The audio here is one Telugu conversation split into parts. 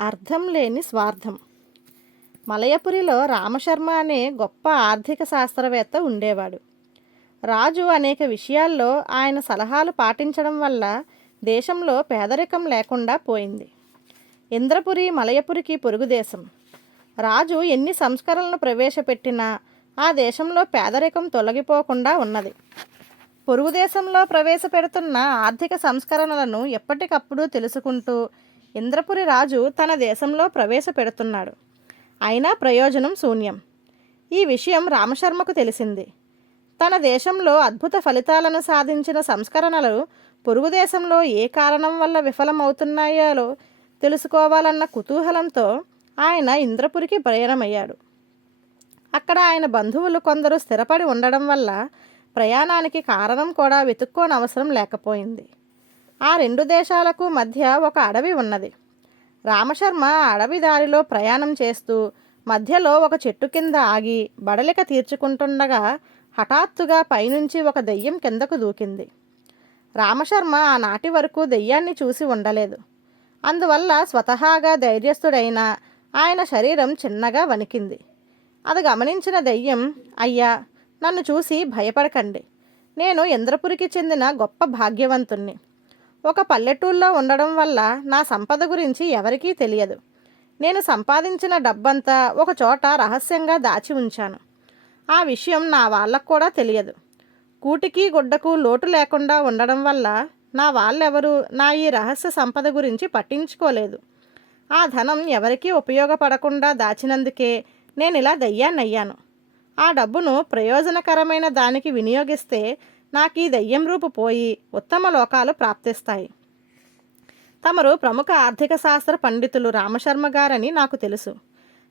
అర్థం లేని స్వార్థం. మలయపురిలో రామశర్మ అనే గొప్ప ఆర్థిక శాస్త్రవేత్త ఉండేవాడు. రాజు అనేక విషయాల్లో ఆయన సలహాలు పాటించడం వల్ల దేశంలో పేదరికం లేకుండా పోయింది. ఇంద్రపురి మలయపురికి పొరుగు దేశం. రాజు ఎన్ని సంస్కరణలు ప్రవేశపెట్టినా ఆ దేశంలో పేదరికం తొలగిపోకుండా ఉన్నది. పొరుగు దేశంలో ప్రవేశపెడుతున్న ఆర్థిక సంస్కరణలను ఎప్పటికప్పుడు తెలుసుకుంటూ ఇంద్రపురి రాజు తన దేశంలో ప్రవేశపెడుతున్నాడు. అయినా ప్రయోజనం శూన్యం. ఈ విషయం రామశర్మకు తెలిసింది. తన దేశంలో అద్భుత ఫలితాలను సాధించిన సంస్కరణలు పొరుగు దేశంలో ఏ కారణం వల్ల విఫలమవుతున్నాయో తెలుసుకోవాలన్న కుతూహలంతో ఆయన ఇంద్రపురికి ప్రయాణమయ్యాడు. అక్కడ ఆయన బంధువులు కొందరు స్థిరపడి ఉండడం వల్ల ప్రయాణానికి కారణం కూడా వెతుక్కోనవసరం లేకపోయింది. ఆ రెండు దేశాలకు మధ్య ఒక అడవి ఉన్నది. రామశర్మ అడవి దారిలో ప్రయాణం చేస్తూ మధ్యలో ఒక చెట్టు కింద ఆగి బడలిక తీర్చుకుంటుండగా హఠాత్తుగా పైనుంచి ఒక దెయ్యం కిందకు దూకింది. రామశర్మ ఆనాటి వరకు దెయ్యాన్ని చూసి ఉండలేదు. అందువల్ల స్వతహాగా ధైర్యస్థుడైన ఆయన శరీరం చిన్నగా వణికింది. అది గమనించిన దెయ్యం అయ్యా నన్ను చూసి భయపడకండి. నేను ఇంద్రపురికి చెందిన గొప్ప భాగ్యవంతుణ్ణి. ఒక పల్లెటూళ్ళలో ఉండడం వల్ల నా సంపద గురించి ఎవరికీ తెలియదు. నేను సంపాదించిన డబ్బంతా ఒక చోట రహస్యంగా దాచి ఉంచాను. ఆ విషయం నా వాళ్ళకు కూడా తెలియదు. కూటికి గుడ్డకు లోటు లేకుండా ఉండడం వల్ల నా వాళ్ళెవరూ నా ఈ రహస్య సంపద గురించి పట్టించుకోలేదు. ఆ ధనం ఎవరికీ ఉపయోగపడకుండా దాచినందుకే నేను ఇలా దయ్యాన్నయ్యాను. ఆ డబ్బును ప్రయోజనకరమైన దానికి వినియోగిస్తే నాకు ఈ దయ్యం రూపు పోయి ఉత్తమ లోకాలు ప్రాప్తిస్తాయి. తమరు ప్రముఖ ఆర్థిక శాస్త్ర పండితులు రామశర్మ గారని నాకు తెలుసు.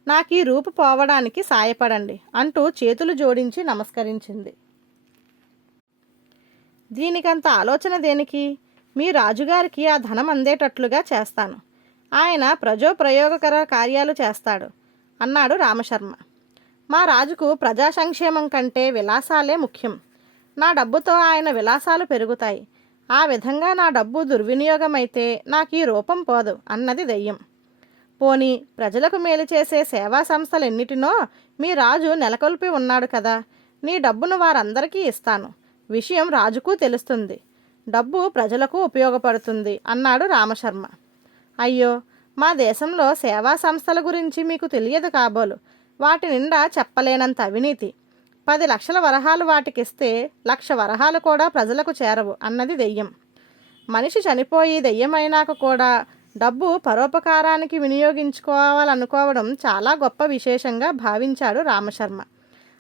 నాకు ఈ రూపు పోవడానికి సాయపడండి అంటూ చేతులు జోడించి నమస్కరించింది. దీనికంత ఆలోచన దేనికి? మీ రాజుగారికి ఆ ధనం అందేటట్లుగా చేస్తాను. ఆయన ప్రజోప్రయోగకర కార్యాలు చేస్తాడు అన్నాడు రామశర్మ. మా రాజుకు ప్రజా సంక్షేమం కంటే విలాసాలే ముఖ్యం. నా డబ్బుతో ఆయన విలాసాలు పెరుగుతాయి. ఆ విధంగా నా డబ్బు దుర్వినియోగమైతే నాకు ఈ రూపం పోదు అన్నది దెయ్యం. పోని ప్రజలకు మేలు చేసే సేవా సంస్థలెన్నిటినో మీ రాజు నెలకొల్పి ఉన్నాడు కదా. నీ డబ్బును వారందరికీ ఇస్తాను. విషయం రాజుకు తెలుస్తుంది. డబ్బు ప్రజలకు ఉపయోగపడుతుంది అన్నాడు రామశర్మ. అయ్యో మా దేశంలో సేవా సంస్థల గురించి మీకు తెలియదు కాబోలు. వాటి నిండా చెప్పలేనంత అవినీతి. పది లక్షల వరహాలు వాటికిస్తే లక్ష వరహాలు కూడా ప్రజలకు చేరవు అన్నది దెయ్యం. మనిషి చనిపోయి దెయ్యమైనాక కూడా డబ్బు పరోపకారానికి వినియోగించుకోవాలనుకోవడం చాలా గొప్ప విశేషంగా భావించాడు రామశర్మ.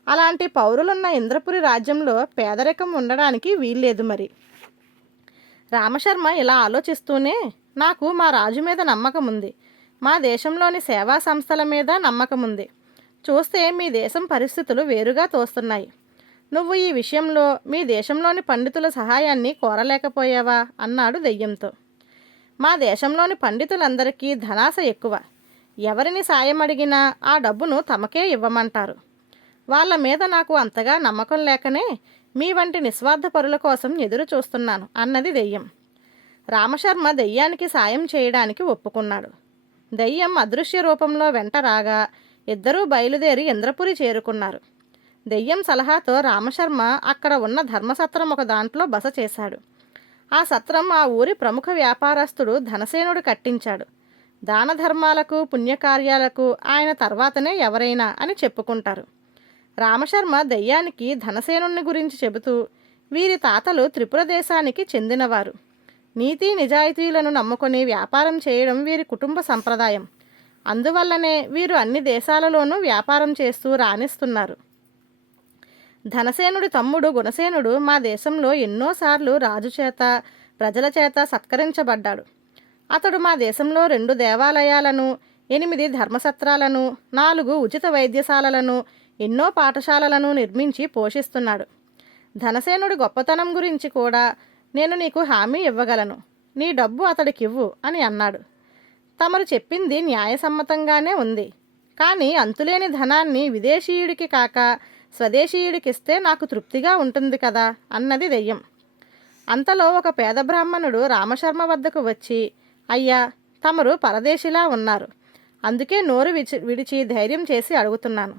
అలాంటి పౌరులున్న ఇంద్రపురి రాజ్యంలో పేదరికం ఉండడానికి వీల్లేదు మరి. రామశర్మ ఇలా ఆలోచిస్తూనే నాకు మా రాజు మీద నమ్మకం ఉంది మా దేశంలోని సేవా సంస్థల మీద నమ్మకం ఉంది చూస్తే మీ దేశం పరిస్థితులు వేరుగా తోస్తున్నాయి. నువ్వు ఈ విషయంలో మీ దేశంలోని పండితుల సహాయాన్ని కోరలేకపోయావా? అన్నాడు దెయ్యంతో. మా దేశంలోని పండితులందరికీ ధనాశ ఎక్కువ. ఎవరిని సాయం అడిగినా ఆ డబ్బును తమకే ఇవ్వమంటారు. వాళ్ళ మీద నాకు అంతగా నమ్మకం లేకనే మీ వంటి నిస్వార్థ పరుల కోసం ఎదురు చూస్తున్నాను అన్నది దెయ్యం. రామశర్మ దెయ్యానికి సాయం చేయడానికి ఒప్పుకున్నాడు. దెయ్యం అదృశ్య రూపంలో వెంట రాగా ఇద్దరూ బయలుదేరి ఇంద్రపురి చేరుకున్నారు. దెయ్యం సలహాతో రామశర్మ అక్కడ ఉన్న ధర్మసత్రం ఒక దాంట్లో బస చేశాడు. ఆ సత్రం ఆ ఊరి ప్రముఖ వ్యాపారస్తుడు ధనసేనుడు కట్టించాడు. దాన ధర్మాలకు పుణ్యకార్యాలకు ఆయన తర్వాతనే ఎవరైనా అని చెప్పుకుంటారు. రామశర్మ దెయ్యానికి ధనసేనుణ్ణి గురించి చెబుతూ వీరి తాతలు త్రిపుర దేశానికి చెందినవారు. నీతి నిజాయితీలను నమ్ముకొని వ్యాపారం చేయడం వీరి కుటుంబ సంప్రదాయం. అందువల్లనే వీరు అన్ని దేశాలలోనూ వ్యాపారం చేస్తూ రాణిస్తున్నారు. ధనసేనుడి తమ్ముడు గుణసేనుడు మా దేశంలో ఎన్నోసార్లు రాజు చేత ప్రజల చేత సత్కరించబడ్డాడు. అతడు మా దేశంలో రెండు దేవాలయాలను ఎనిమిది ధర్మసత్రాలను నాలుగు ఉచిత వైద్యశాలలను ఎన్నో పాఠశాలలను నిర్మించి పోషిస్తున్నాడు. ధనసేనుడి గొప్పతనం గురించి కూడా నేను నీకు హామీ ఇవ్వగలను. నీ డబ్బు అతడికివ్వు అని అన్నాడు. తమరు చెప్పింది న్యాయసమ్మతంగానే ఉంది. కానీ అంతులేని ధనాన్ని విదేశీయుడికి కాక స్వదేశీయుడికిస్తే నాకు తృప్తిగా ఉంటుంది కదా అన్నది దెయ్యం. అంతలో ఒక పేద బ్రాహ్మణుడు రామశర్మ వద్దకు వచ్చి అయ్యా తమరు పరదేశిలా ఉన్నారు. అందుకే నోరు విచి విడిచి ధైర్యం చేసి అడుగుతున్నాను.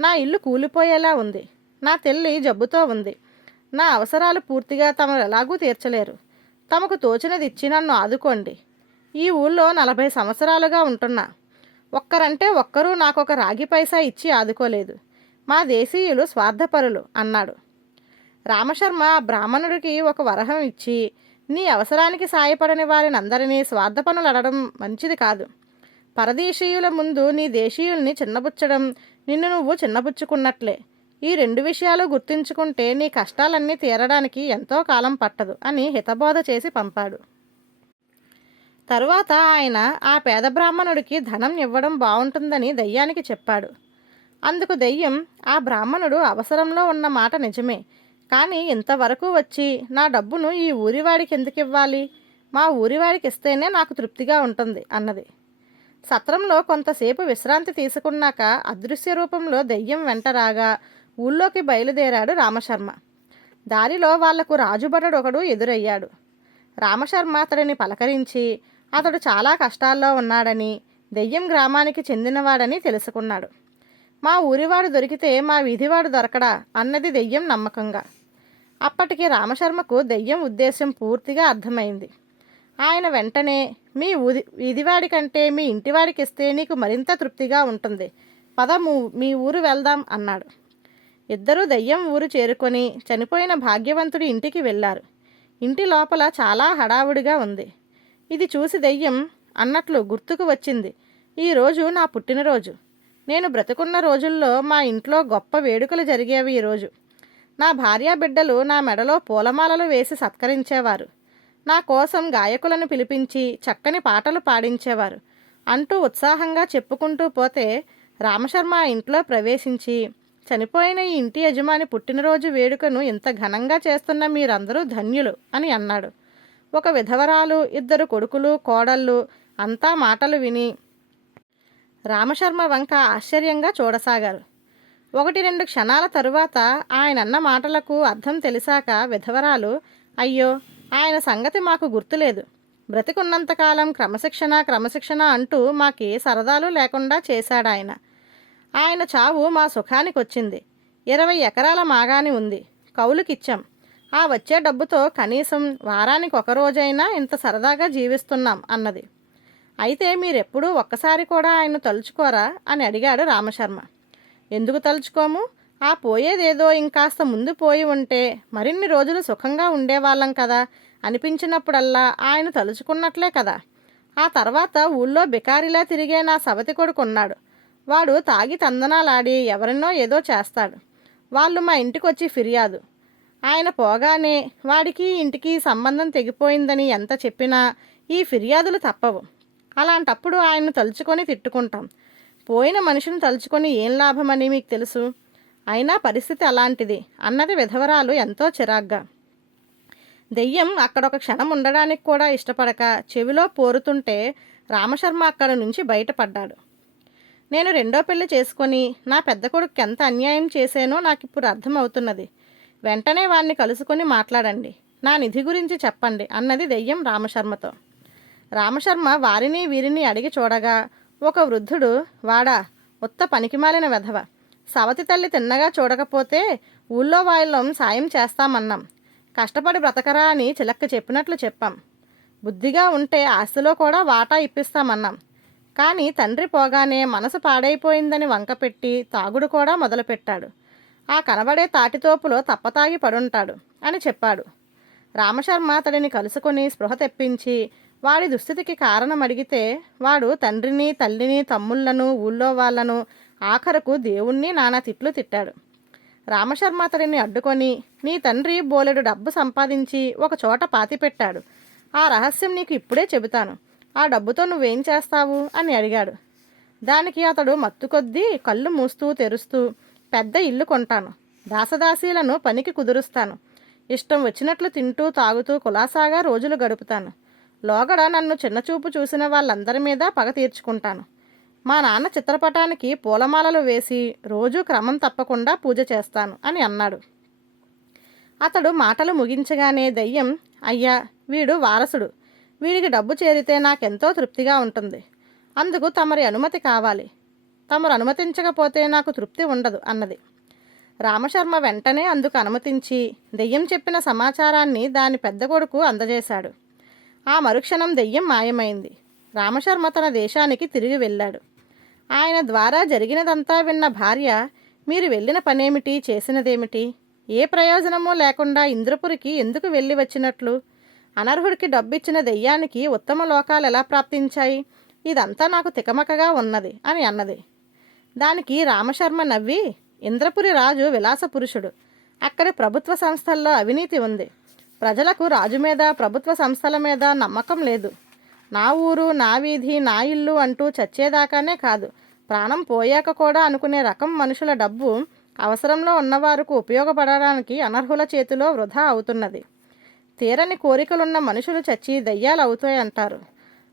నా ఇల్లు కూలిపోయేలా ఉంది. నా తెల్లి జబ్బుతో ఉంది. నా అవసరాలు పూర్తిగా తమరు ఎలాగూ తీర్చలేరు. తమకు తోచినది ఇచ్చి నన్ను ఆదుకోండి. ఈ ఊళ్ళో నలభై సంవత్సరాలుగా ఉంటున్నా. ఒక్కరంటే ఒక్కరూ నాకు ఒక రాగి పైసా ఇచ్చి ఆదుకోలేదు. మా దేశీయులు స్వార్థపరులు అన్నాడు. రామశర్మ బ్రాహ్మణుడికి ఒక వరహం ఇచ్చి నీ అవసరానికి సాయపడని వారిని అందరినీ స్వార్థ పనులు అడడం మంచిది కాదు. పరదేశీయుల ముందు నీ దేశీయుల్ని చిన్నబుచ్చడం నిన్ను నువ్వు చిన్నబుచ్చుకున్నట్లే. ఈ రెండు విషయాలు గుర్తుంచుకుంటే నీ కష్టాలన్నీ తీరడానికి ఎంతో కాలం పట్టదు అని హితబోధ చేసి పంపాడు. తరువాత ఆయన ఆ పేద బ్రాహ్మణుడికి ధనం ఇవ్వడం బాగుంటుందని దయ్యానికి చెప్పాడు. అందుకు దెయ్యం ఆ బ్రాహ్మణుడు అవసరంలో ఉన్న మాట నిజమే. కానీ ఇంతవరకు వచ్చి నా డబ్బును ఈ ఊరివాడికి ఎందుకు ఇవ్వాలి? మా ఊరివాడికి ఇస్తేనే నాకు తృప్తిగా ఉంటుంది అన్నది. సత్రంలో కొంతసేపు విశ్రాంతి తీసుకున్నాక అదృశ్య రూపంలో దెయ్యం వెంట రాగా ఊళ్ళోకి బయలుదేరాడు రామశర్మ. దారిలో వాళ్ళకు రాజుభటుడు ఒకడు ఎదురయ్యాడు. రామశర్మ అతడిని పలకరించి అతడు చాలా కష్టాల్లో ఉన్నాడని దెయ్యం గ్రామానికి చెందినవాడని తెలుసుకున్నాడు. మా ఊరివాడు దొరికితే మా వీధివాడు దొరకడా అన్నది దెయ్యం నమ్మకంగా. అప్పటికి రామశర్మకు దెయ్యం ఉద్దేశం పూర్తిగా అర్థమైంది. ఆయన వెంటనే మీ ఊది వీధివాడి కంటే మీ ఇంటివాడికి ఇస్తే నీకు మరింత తృప్తిగా ఉంటుంది. పదము మీ ఊరు వెళ్దాం అన్నాడు. ఇద్దరూ దయ్యం ఊరు చేరుకొని చనిపోయిన భాగ్యవంతుడి ఇంటికి వెళ్ళారు. ఇంటి లోపల చాలా హడావుడిగా ఉంది. ఇది చూసి దెయ్యం అన్నట్లు గుర్తుకు వచ్చింది. ఈరోజు నా పుట్టినరోజు. నేను బ్రతుకున్న రోజుల్లో మా ఇంట్లో గొప్ప వేడుకలు జరిగేవి ఈరోజు నా భార్యా బిడ్డలు నా మెడలో పూలమాలలు వేసి సత్కరించేవారు. నా కోసం గాయకులను పిలిపించి చక్కని పాటలు పాడించేవారు. అంటూ ఉత్సాహంగా చెప్పుకుంటూ పోతే రామశర్మ ఇంట్లో ప్రవేశించి చనిపోయిన ఈ ఇంటి యజమాని పుట్టినరోజు వేడుకను ఇంత ఘనంగా చేస్తున్న మీరందరూ ధన్యులు అని అన్నాడు. ఒక విధవరాలు ఇద్దరు కొడుకులు కోడళ్ళు అంతా మాటలు విని రామశర్మ వంక ఆశ్చర్యంగా చూడసాగారు. ఒకటి రెండు క్షణాల తరువాత ఆయన అన్న మాటలకు అర్థం తెలిసాక విధవరాలు అయ్యో ఆయన సంగతి మాకు గుర్తులేదు. బ్రతికున్నంతకాలం క్రమశిక్షణ క్రమశిక్షణ అంటూ మాకే సరదాలు లేకుండా చేశాడాయన. ఆయన చావు మా సుఖానికొచ్చింది. ఇరవై ఎకరాల మాగాని ఉంది. కౌలుకిచ్చాం. ఆ వచ్చే డబ్బుతో కనీసం వారానికి ఒక రోజైనా ఇంత సరదాగా జీవిస్తున్నాం అన్నది. అయితే మీరెప్పుడూ ఒక్కసారి కూడా ఆయన తలుచుకోరా అని అడిగాడు రామశర్మ. ఎందుకు తలుచుకోము? ఆ పోయేదేదో ఇంకాస్త ముందు పోయి ఉంటే మరిన్ని రోజులు సుఖంగా ఉండేవాళ్ళం కదా అనిపించినప్పుడల్లా ఆయన తలుచుకున్నట్లే కదా. ఆ తర్వాత ఊళ్ళో బికారిలా తిరిగే నా సవతి కొడుకు ఉన్నాడు వాడు తాగి తందనాలాడి ఎవరినో ఏదో చేస్తాడు. వాళ్ళు మా ఇంటికి వచ్చి ఫిర్యాదు. ఆయన పోగానే వాడికి ఇంటికి సంబంధం తెగిపోయిందని ఎంత చెప్పినా ఈ ఫిర్యాదులు తప్పవు. అలాంటప్పుడు ఆయన్ను తలుచుకొని తిట్టుకుంటాం. పోయిన మనిషిని తలుచుకొని ఏం లాభమని మీకు తెలుసు? అయినా పరిస్థితి అలాంటిది అన్నది విధవరాలు ఎంతో చిరాగ్గా. దెయ్యం అక్కడ ఒక క్షణం ఉండడానికి కూడా ఇష్టపడక చెవిలో పోరుతుంటే రామశర్మ అక్కడ నుంచి బయటపడ్డాడు. నేను రెండో పెళ్ళి చేసుకొని నా పెద్ద కొడుకు ఎంత అన్యాయం చేశానో నాకు ఇప్పుడు అర్థమవుతున్నది. వెంటనే వాణ్ణి కలుసుకొని మాట్లాడండి. నా నిధి గురించి చెప్పండి అన్నది దెయ్యం రామశర్మతో. రామశర్మ వారిని వీరిని అడిగి చూడగా ఒక వృద్ధుడు వాడా ఉత్త పనికిమాలిన వెధవ. సవతి తల్లి తిన్నగా చూడకపోతే ఊళ్ళో వాళ్ళం సాయం చేస్తామన్నాం. కష్టపడి బ్రతకరా అని చిలక్క చెప్పినట్లు చెప్పాం. బుద్ధిగా ఉంటే ఆస్తిలో కూడా వాటా ఇప్పిస్తామన్నాం. కానీ తండ్రి పోగానే మనసు పాడైపోయిందని వంకపెట్టి తాగుడు కూడా మొదలుపెట్టాడు. ఆ కనబడే తాటితోపులో తప్పతాగి పడుంటాడు అని చెప్పాడు. రామశర్మ అతడిని కలుసుకొని స్పృహ తెప్పించి వాడి దుస్థితికి కారణం అడిగితే వాడు తండ్రిని తల్లిని తమ్ముళ్ళను ఊళ్ళో వాళ్ళను ఆఖరకు దేవుణ్ణి నానా తిట్లు తిట్టాడు. రామశర్మ అతడిని అడ్డుకొని నీ తండ్రి బోలెడు డబ్బు సంపాదించి ఒక చోట పాతిపెట్టాడు ఆ రహస్యం నీకు ఇప్పుడే చెబుతాను. ఆ డబ్బుతో నువ్వేం చేస్తావు? అని అడిగాడు. దానికి అతడు మత్తు కొద్దీ కళ్ళు మూస్తూ తెరుస్తూ పెద్ద ఇల్లు కొంటాను. దాసదాసీలను పనికి కుదురుస్తాను. ఇష్టం వచ్చినట్లు తింటూ తాగుతూ కులాసాగా రోజులు గడుపుతాను. లోగడ నన్ను చిన్నచూపు చూసిన వాళ్ళందరి మీద పగ తీర్చుకుంటాను. మా నాన్న చిత్రపటానికి పూలమాలలు వేసి రోజూ క్రమం తప్పకుండా పూజ చేస్తాను అని అన్నాడు. అతడు మాటలు ముగించగానే దయ్యం అయ్యా వీడు వారసుడు. వీడికి డబ్బు చేరితే నాకెంతో తృప్తిగా ఉంటుంది. అందుకు తమరి అనుమతి కావాలి. తమరు అనుమతించకపోతే నాకు తృప్తి ఉండదు అన్నది. రామశర్మ వెంటనే అందుకు అనుమతించి దెయ్యం చెప్పిన సమాచారాన్ని దాని పెద్ద కొడుకు అందజేశాడు. ఆ మరుక్షణం దెయ్యం మాయమైంది. రామశర్మ తన దేశానికి తిరిగి వెళ్ళాడు. ఆయన ద్వారా జరిగినదంతా విన్న భార్య మీరు వెళ్ళిన పనేమిటి చేసినదేమిటి ఏ ప్రయోజనమూ లేకుండా ఇంద్రపురికి ఎందుకు వెళ్ళి వచ్చినట్లు అనర్హుడికి డబ్బిచ్చిన దెయ్యానికి ఉత్తమ లోకాలు ఎలా ప్రాప్తించాయి ఇదంతా నాకు తికమకగా ఉన్నది అని అన్నది. దానికి రామశర్మ నవ్వి ఇంద్రపురి రాజు విలాస పురుషుడు. అక్కడి ప్రభుత్వ సంస్థల్లో అవినీతి ఉంది. ప్రజలకు రాజు మీద ప్రభుత్వ సంస్థల మీద నమ్మకం లేదు. నా ఊరు నా వీధి నా ఇల్లు అంటూ చచ్చేదాకానే కాదు. ప్రాణం పోయాక కూడా అనుకునే రకం మనుషుల డబ్బు అవసరంలో ఉన్నవారికి ఉపయోగపడడానికి అనర్హుల చేతిలో వృధా అవుతున్నది. తీరని కోరికలున్న మనుషులు చచ్చి దయ్యాలు అవుతాయి అంటారు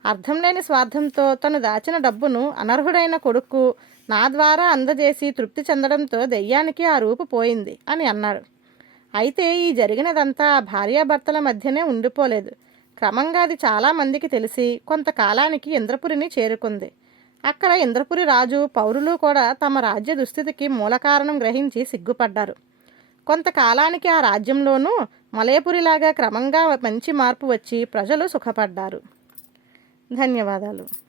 అర్థం లేని స్వార్థంతో తను దాచిన డబ్బును అనర్హుడైన కొడుకు నా ద్వారా అందజేసి తృప్తి చెందడంతో దెయ్యానికి ఆ రూపు పోయింది అని అన్నాడు. అయితే ఈ జరిగినదంతా భార్యాభర్తల మధ్యనే ఉండిపోలేదు. క్రమంగా అది చాలామందికి తెలిసి కొంతకాలానికి ఇంద్రపురిని చేరుకుంది. అక్కడ ఇంద్రపురి రాజు పౌరులు కూడా తమ రాజ్య దుస్థితికి మూలకారణం గ్రహించి సిగ్గుపడ్డారు. కొంతకాలానికి ఆ రాజ్యంలోనూ మలయపురిలాగా క్రమంగా మంచి మార్పు వచ్చి ప్రజలు సుఖపడ్డారు. ధన్యవాదాలు.